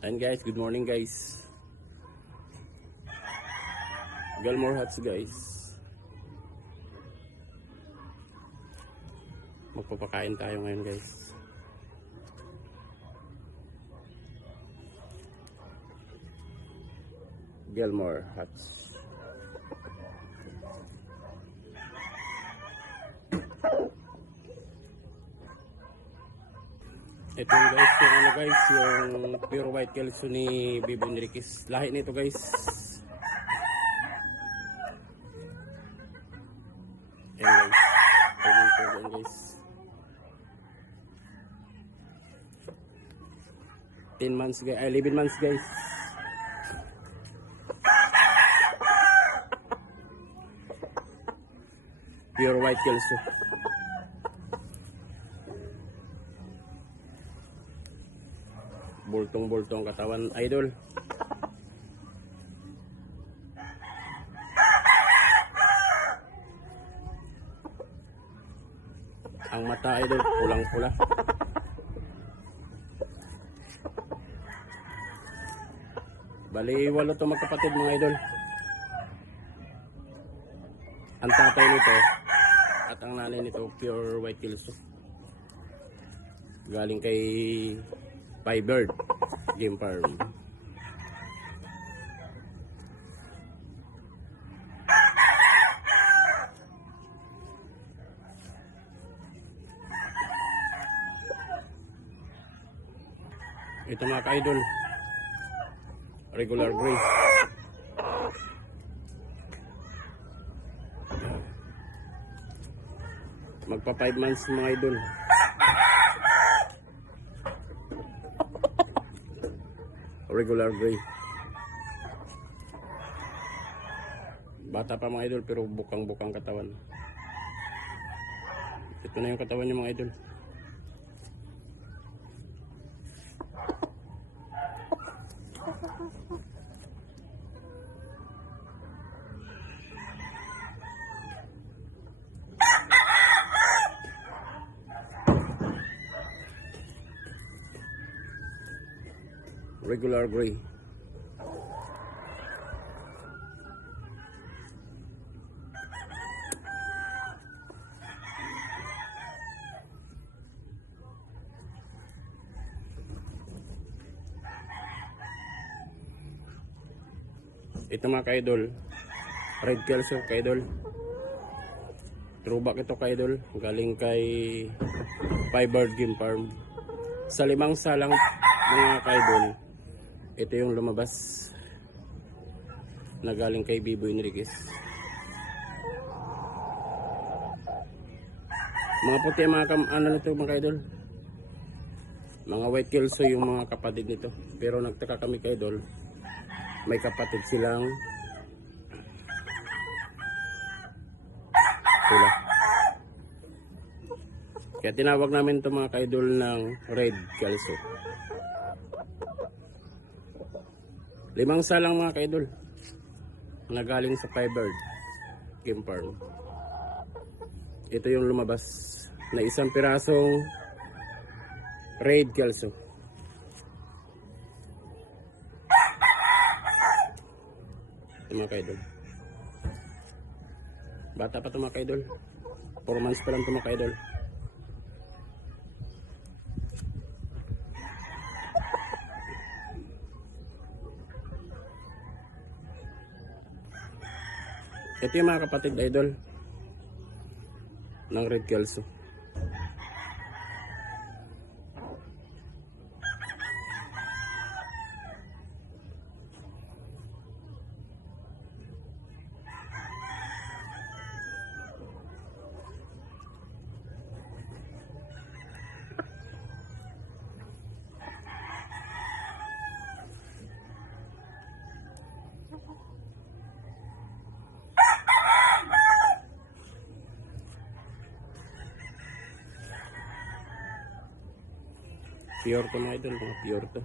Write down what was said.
And guys, good morning guys. Galmore Hats guys. Magpapakain tayo ngayon guys. Galmore Hats. Ito guys, yung ano guys, yung pure white kelso ni Bibo Enriquez. Lahi nito guys. Ayan guys. 10 months guys, 11 months guys. Pure white kelso. Bultong-bultong katawan, idol. Ang mata, idol, pulang-pula. Bali, walo to magkapatid mga idol. Ang tatay nito at ang nanay nito, pure white kelso. Galing kay Firebird Game Farm. Ito mga ka-idol, regular gray. Magpa 5 months mga idol. Regular gray. Bata pa mga idol pero bukang-bukang katawan. Ito na yung katawan niya mga idol. Regular gray. Ito mga ka-idol, red kelso ka-idol. Throwback ito ka-idol, galing kay Firebird Game Farm. Sa 5 salang mga ka-idol, ito yung lumabas na galing kay Bibo Enriquez. Mga puti mga ano nito mga ka-idol, mga white kelso yung mga kapatid nito. Pero nagtaka kami ka-idol, may kapatid silang pula. Kaya tinawag namin ito mga ka-idol ng red kelso. 5 salang mga ka-idol na galing sa Firebird Game Farm. Ito yung lumabas na isang pirasong red kelso. Ito mga ka-idol, bata pa ito mga ka-idol, 4 months pa lang ito mga ka-idol. Ito yung mga kapatid idol ng red kelso. Pure to mga idol, mga pure to.